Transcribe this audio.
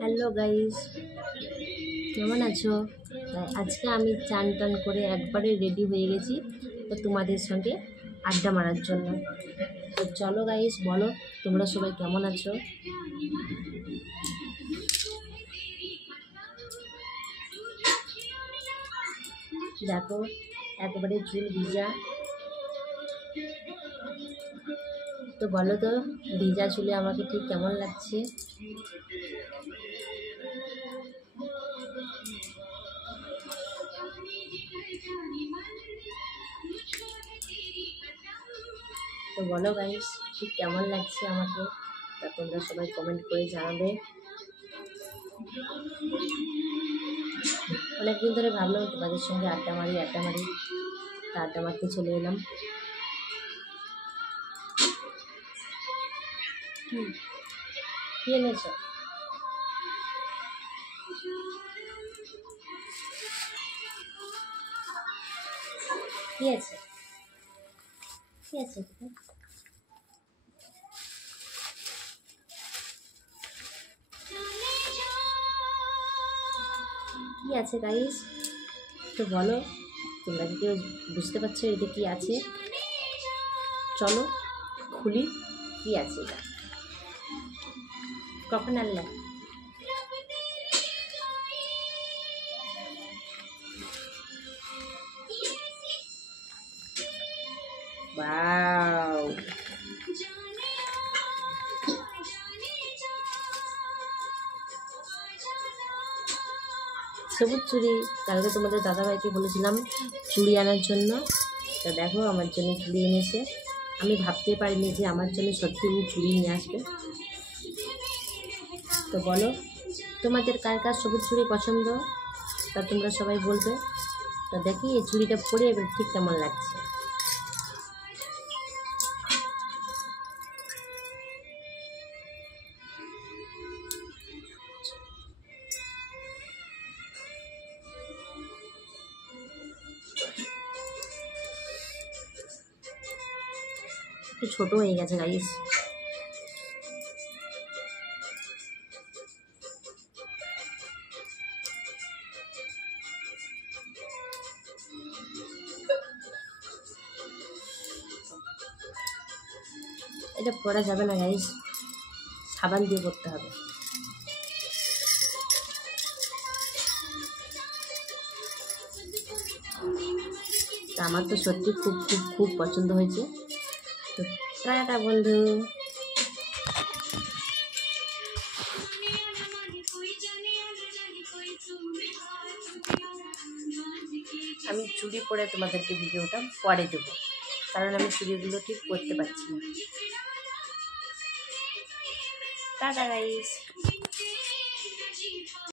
Hello guys, কেমন আছো? আজকে আমি চান টান করে একবারে রেডি হয়ে গেছি তো তোমাদের সঙ্গে আড্ডা মারার জন্য। তো চলো গাইস, বলো তোমরা সবাই কেমন আছো? দেখো একবারে চুল ভিজা। তো বলো তো ভিজা চুলে আমাকে ঠিক কেমন লাগছে? তো বলো গাইস ঠিক কেমন লাগছে আমাকে, তা তোমরা সবাই কমেন্ট করে জানাবে। অনেকদিন ধরে ভাবলাম তোমাদের সঙ্গে আড্ডা মারি তা আড্ডা মারতে চলে এলাম। কি এনেছ? কি আছে? কি আছে? কি আছে গাইস? তো বলো, তোমরা কি কেউ বুঝতে পারছো এটা কি আছে? চলো খুলি, কি আছে এটা? কখন আনলে? ওয়াও, সবুজ চুড়ি। কালকে তোমাদের দাদাভাইকে বলেছিলাম চুড়ি আনার জন্য, তা দেখো আমার জন্য চুড়ি এনেছে। আমি ভাবতে পারিনি যে আমার জন্য সত্যি ও চুড়ি নিয়ে আসবে। তো বলো তোমাদের কার কার সবুজ চুড়ি পছন্দ, তা তোমরা সবাই বলবে। তা দেখি এই চুড়িটা পরে এবার ঠিক কেমন লাগছে। একটু ছোট হয়ে গেছে গাইস। এটা পরা যাবে না গাইস, সাবান দিয়ে করতে হবে। তা আমার তো সত্যি খুব খুব খুব পছন্দ হয়েছে। তো টাটা বন্ধু। আমি চুড়ি পরে তোমাদেরকে ভিডিওটা পরে দেবো, কারণ আমি চুড়িগুলো ঠিক করতে পারছি না। Tata guys.